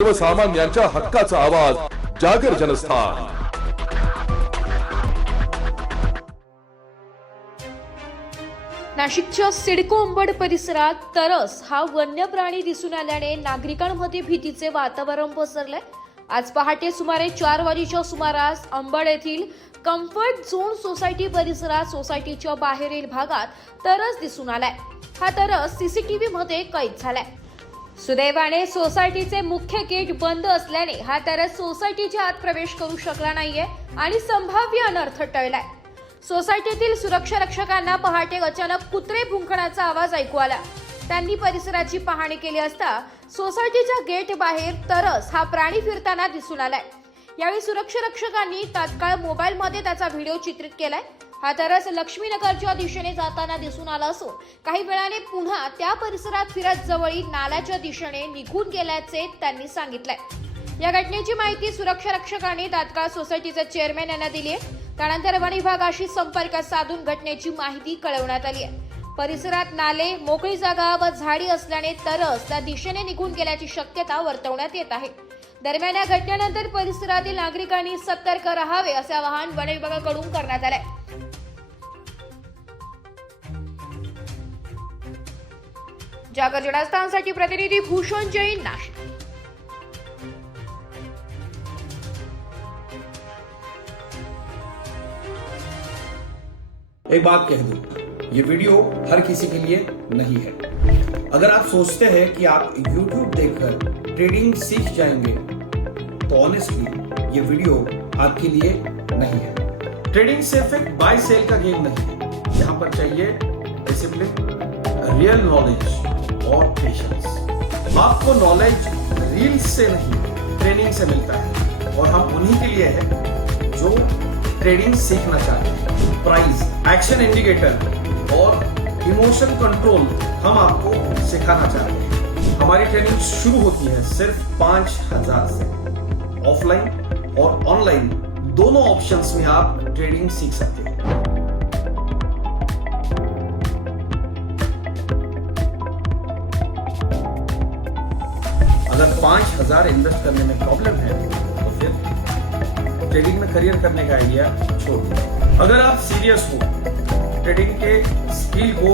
सर्वसामान्यांच्या हक्काचा आवाज जागर जनस्थान। नाशिकच्या सिडको अंबड परिसरात तरस हा वन्य प्राणी दिसून आल्याने नागरिकांमध्ये भीतीचे वातावरण पसरले। आज पहाटे सुमारे 4 वाजेच्या सुमारास अंबड येथील कम्फर्ट झोन सोसायटी परिसरात सोसायटीच्या बाहेरील भागात तरस दिसून आलाय। हा तरस सीसीटीव्ही मध्ये कैद झालाय। सुदैवाने सोसायटीचे मुख्य गेट बंद असल्याने हा तरस सोसायटीच्या आत प्रवेश करू शकला नाहीये आणि संभाव्य अनर्थ टळलाय। सोसायटीतील सुरक्षा रक्षकांना पहाटे अचानक कुत्रे भुंकण्याचा आवाज ऐकू आला। त्यांनी परिसराची पाहणी केली असता सोसायटीच्या गेट बाहेर तरस हा प्राणी फिरताना दिसून आलाय। यावेळी सुरक्षा रक्षकांनी तात्काळ मोबाईलमध्ये त्याचा व्हिडिओ चित्रित केलाय। हा तरस लक्ष्मीनगरच्या दिशेने जाताना दिसून आला असून काही वेळाने पुन्हा त्या परिसरात फिरत जवळील नाल्याच्या दिशेने निघून गेल्याचे त्यांनी सांगितलंय। या घटनेची माहिती सुरक्षा रक्षकांनी तात्काळ सोसायटीचे चेअरमॅन यांना दिली आहे। त्यानंतर वन विभागाशी संपर्क साधून घटनेची माहिती कळवण्यात आली आहे। परिसरात नाले, मोकळी जागा व झाडी असल्याने तरस त्या दिशेने निघून गेल्याची शक्यता वर्तवण्यात येत आहे। दरम्यान या घटनेनंतर परिसरातील नागरिकांनी सतर्क राहावे असे आवाहन वन विभागाकडून करण्यात आले। जागर जनस्थानसाठी प्रतिनिधी भूषण जैन, नाशिक। एक बात कह दूं, ये वीडियो हर किसी के लिए नहीं है। अगर आप सोचते हैं कि आप YouTube देखकर ट्रेडिंग सीख जाएंगे, तो ऑनेस्टली ये वीडियो आपके लिए नहीं है। ट्रेडिंग सिर्फ एक बाय सेल का गेम नहीं है। यहाँ पर चाहिए डिसिप्लिन, रियल नॉलेज और पेशेंस। आपको नॉलेज रील्स से नहीं, ट्रेनिंग से मिलता है और हम उन्हीं के लिए हैं जो ट्रेडिंग सीखना चाहते हैं। प्राइस, एक्शन इंडिकेटर और इमोशन कंट्रोल हम आपको सिखाना चाहते हैं। हमारी ट्रेनिंग शुरू होती है सिर्फ 5000 से। ऑफलाइन और ऑनलाइन दोनों ऑप्शंस में आप ट्रेडिंग सीख सकते हैं। अगर 5000 इन्वेस्ट करने में प्रॉब्लम है तो फिर ट्रेडिंग में करियर करने का आइडिया छोड़ दीजिए। अगर आप सीरियस हो, ट्रेडिंग के स्किल को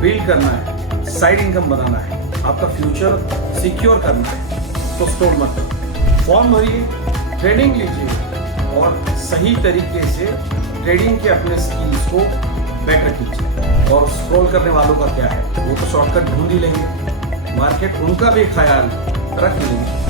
बिल्ड करना है, साइड इनकम बनाना है, आपका फ्यूचर सिक्योर करना है, तो स्टॉल मत करो। फॉर्म भरिए, ट्रेनिंग लीजिए और सही तरीके से ट्रेडिंग के अपने स्किल्स को बेटर कीजिए। और स्क्रॉल करने वालों का क्या है, वो तो शॉर्टकट ढूंढ ही लेंगे, मार्केट उनका भी ख्याल रख लेंगे।